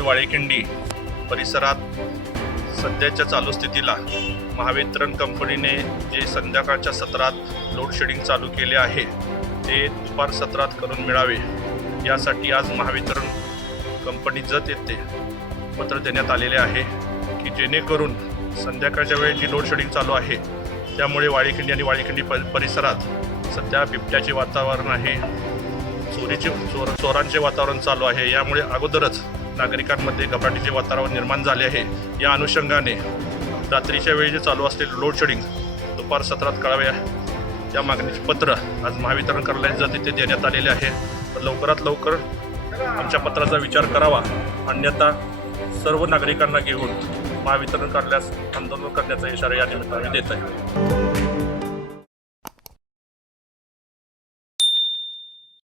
खंडी परिसरात सध्याच्या चालू स्थितीला महावितरण कंपनीने जे संध्याकाळच्या सत्रात लोडशेडिंग चालू केले आहे ते दुपार सत्रात करून मिळावे. यासाठी आज महावितरण कंपनी जत येते. पत्र देण्यात आलेले आहे की जेणेकरून संध्याकाळच्या वेळी जी लोडशेडिंग चालू आहे त्यामुळे वाळीखिंडी आणि वाळीखिंडी प परिसरात सध्या बिबट्याचे वातावरण आहे. चोरीचे चोर चोरांचे वातावरण चालू आहे. यामुळे अगोदरच नागरिकांमध्ये घबराटीचे वातावरण निर्माण झाले आहे. या अनुषंगाने रात्रीच्या वेळी जे चालू असलेले लोडशेडिंग दुपार सत्रात कळावे या मागणीचे पत्र आज महावितरण कार्यालयात जर तिथे देण्यात आलेले आहे. तर लवकरात लवकर आमच्या पत्राचा विचार करावा. अन्यथा सर्व नागरिकांना घेऊन महावितरण कार्यालयास आंदोलन करण्याचा इशारा या निमित्ताने देत आहे